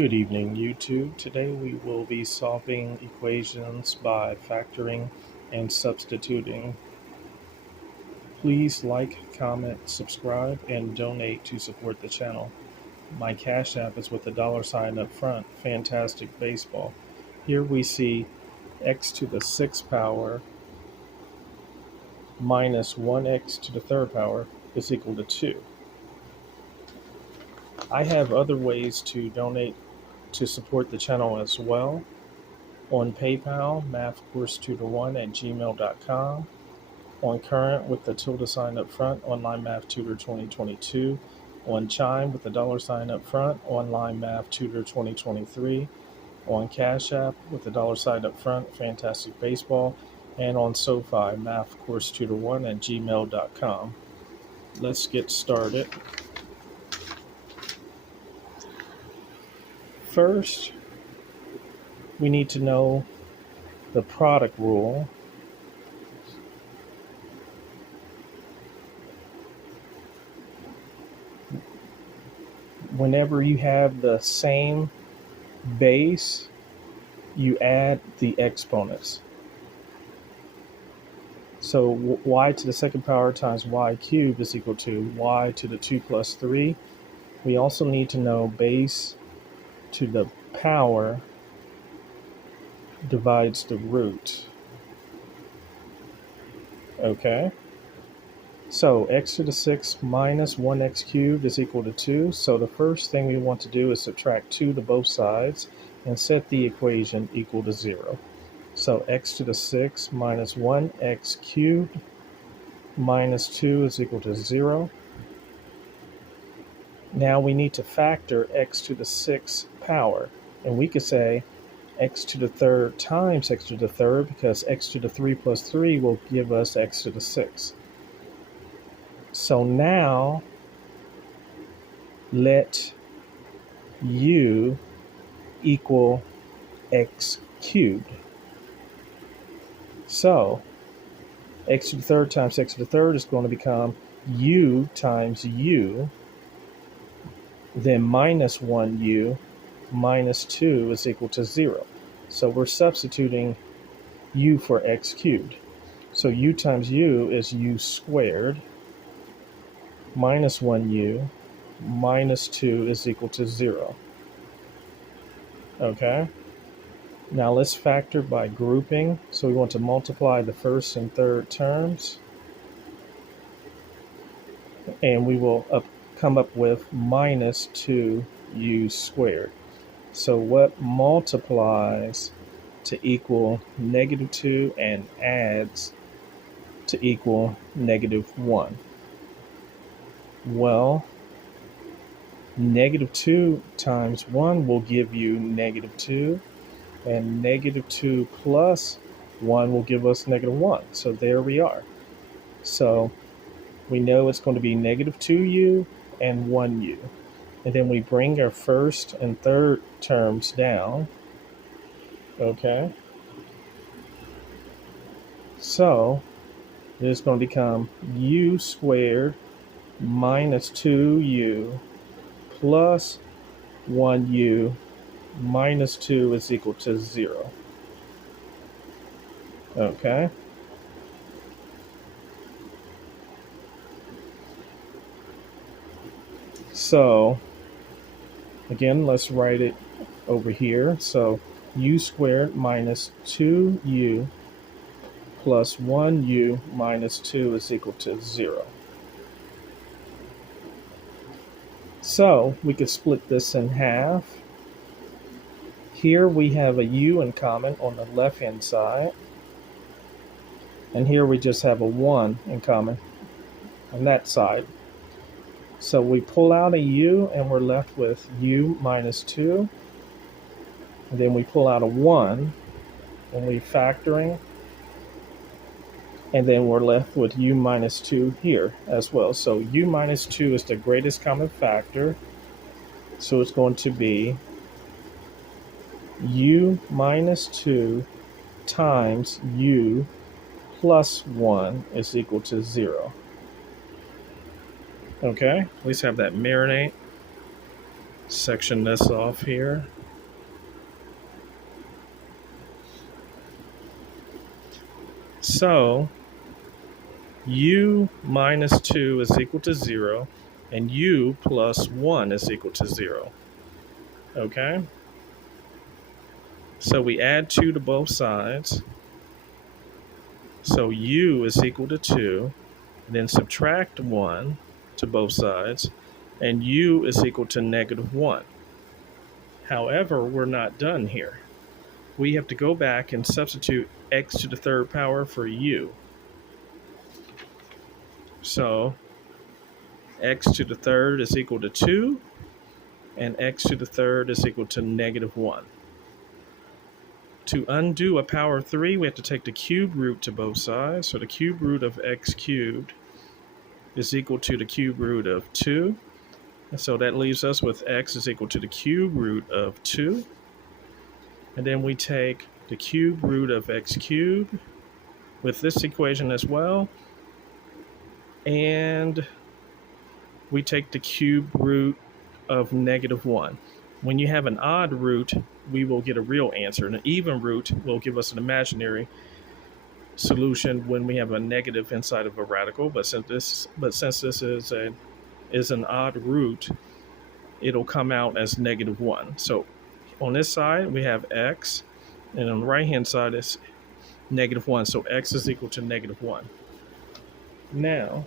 Good evening, YouTube. Today we will be solving equations by factoring and substituting. Please like, comment, subscribe, and donate to support the channel. My Cash App is with the $sign up front, Fantastic Baseball. Here we see x to the sixth power minus 1x to the third power is equal to 2. I have other ways to donate to support the channel as well. On PayPal, mathcourse2to1@gmail.com. On Current with the tilde sign up front, Online Math Tutor 2022. On Chime with the $sign up front, Online Math Tutor 2023. On Cash App with the $sign up front, Fantastic Baseball. And on SOFI, mathcourse2to1@gmail.com. Let's get started. First, we need to know the product rule. Whenever you have the same base, you add the exponents. So y to the second power times y cubed is equal to y to the 2 plus 3. We also need to know base to the power divides the root. Okay? So x to the 6th minus 1x cubed is equal to 2. So the first thing we want to do is subtract 2 to both sides and set the equation equal to 0. So x to the 6th minus 1x cubed minus 2 is equal to 0. Now we need to factor x to the 6th power. And we could say x to the third times x to the third, because x to the 3 plus 3 will give us x to the 6th. So now let u equal x cubed. So x to the third times x to the third is going to become u times u, then minus 1u minus 2 is equal to 0. So we're substituting u for x cubed. So u times u is u squared minus 1u minus 2 is equal to 0. Okay? Now let's factor by grouping. So we want to multiply the first and third terms. And we will come up with minus 2u squared. So what multiplies to equal negative 2 and adds to equal negative 1? Well, negative 2 times 1 will give you negative 2, and negative 2 plus 1 will give us negative 1. So there we are. So we know it's going to be negative 2u and 1u. And then we bring our first and third terms down. Okay? So it's going to become u squared minus 2u plus 1u minus 2 is equal to 0. Okay? So, again, let's write it over here. So, u squared minus 2u plus 1u minus 2 is equal to 0. So we could split this in half. Here we have a u in common on the left-hand side. And here we just have a 1 in common on that side. So we pull out a u and we're left with u minus 2. And then we pull out a 1 and we factoring. And then we're left with u minus 2 here as well. So u minus 2 is the greatest common factor. So it's going to be u minus 2 times u plus 1 is equal to 0. Okay, let's have that marinate. Section this off here. So u minus 2 is equal to 0, and u plus 1 is equal to 0. Okay? So we add 2 to both sides. So u is equal to 2, then subtract 1 to both sides, and u is equal to negative 1. However, we're not done here. We have to go back and substitute x to the third power for u. So x to the third is equal to 2, and x to the third is equal to negative 1. To undo a power of 3, we have to take the cube root to both sides. So the cube root of x cubed is equal to the cube root of 2. And so that leaves us with x is equal to the cube root of 2. And then we take the cube root of x cubed with this equation as well. And we take the cube root of negative 1. When you have an odd root, we will get a real answer. An even root will give us an imaginary solution when we have a negative inside of a radical. But since this is an odd root, it'll come out as negative 1. So on this side, we have x, and on the right-hand side is negative 1. So x is equal to negative 1. Now,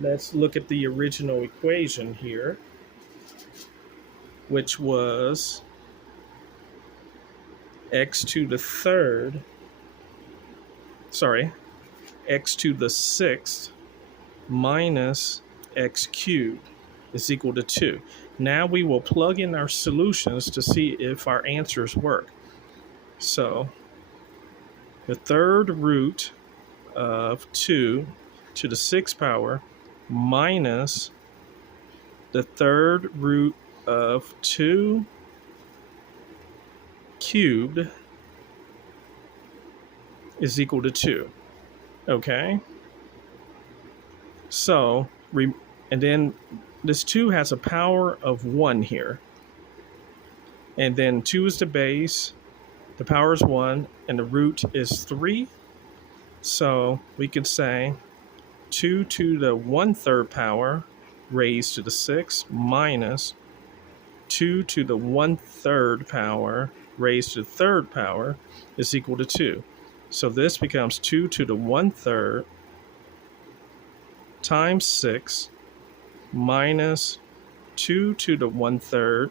let's look at the original equation here, which was x to the 6th minus x cubed is equal to 2. Now we will plug in our solutions to see if our answers work. So the third root of 2 to the 6th power minus the third root of 2 cubed is equal to 2. Okay? So, and then this 2 has a power of 1 here. And then 2 is the base, the power is 1, and the root is 3. So we could say 2 to the 1/3 power raised to the 6th minus 2 to the 1/3 power raised to the 3rd power is equal to 2. So this becomes 2 to the 1/3 times 6 minus 2 to the 1/3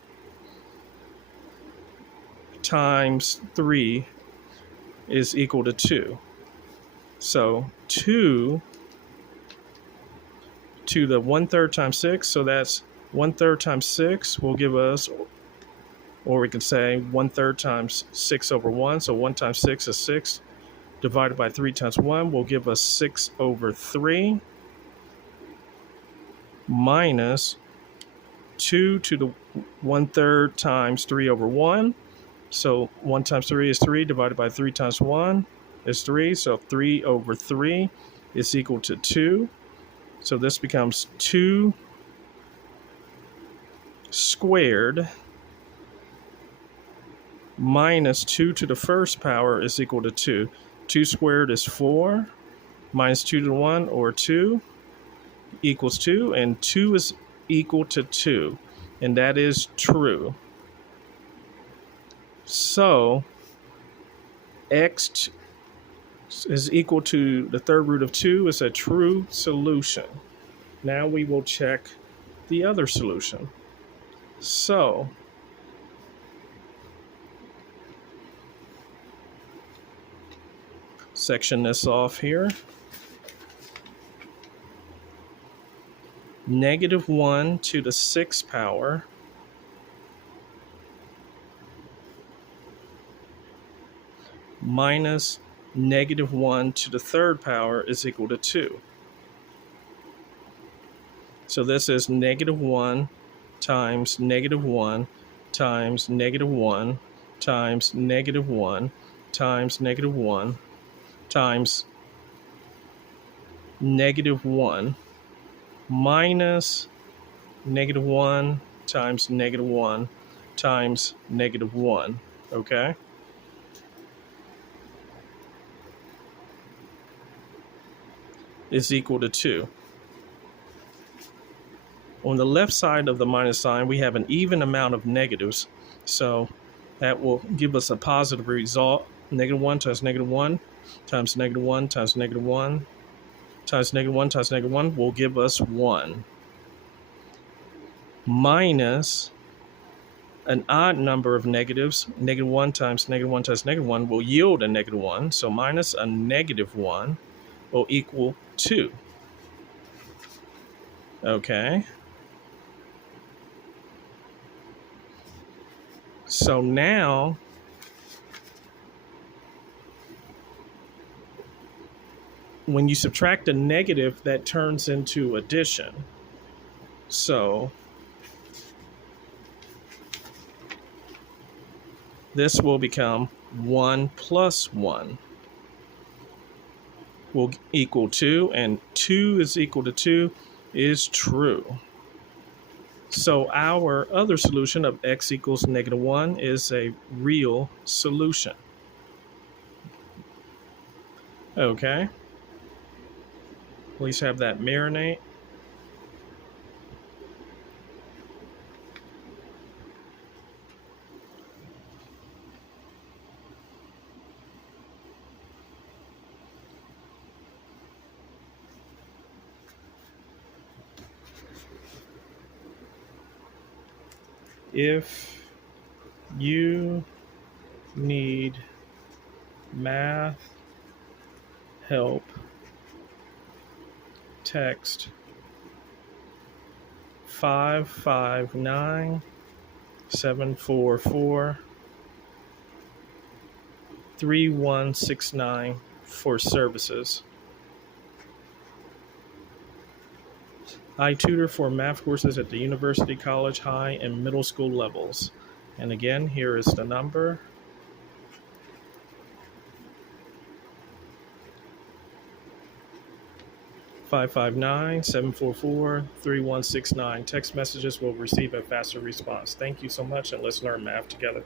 times 3 is equal to 2. So 2 to the 1/3 times 6, so that's 1/3 times 6 will give us, or we can say 1/3 times 6 over 1, so 1 times 6 is 6, divided by 3 times 1 will give us 6 over 3, minus 2 to the 1/3 times 3 over 1, so 1 times 3 is 3, divided by 3 times 1 is 3, so 3 over 3 is equal to 2. So this becomes 2 squared minus 2 to the 1st power is equal to 2. 2 squared is 4, minus 2 to the 1, or 2, equals 2, and 2 is equal to 2, and that is true. So x is equal to the third root of 2 is a true solution. Now we will check the other solution. So section this off here. Negative 1 to the 6th power minus negative 1 to the 3rd power is equal to 2. So this is negative 1 times negative 1 times negative 1 times negative 1 times negative 1 times negative 1 minus -1 times -1 times -1, okay? Is equal to 2. On the left side of the minus sign, we have an even amount of negatives, so that will give us a positive result. -1 times -1 times -1 times -1 times -1 times -1 will give us 1. Minus an odd number of negatives, -1 times -1 times -1 will yield a -1, so minus a -1 will equal 2. Okay? So now, when you subtract a negative, that turns into addition. So this will become 1 plus 1 will equal 2, and 2 is equal to 2 is true. So our other solution of x equals -1 is a real solution. Okay, please have that marinate. If you need math help, text 559-744-3169 for services. I tutor for math courses at the university, college, high, and middle school levels. And again, here is the number. 559-744-3169. Text messages will receive a faster response. Thank you so much, and let's learn math together.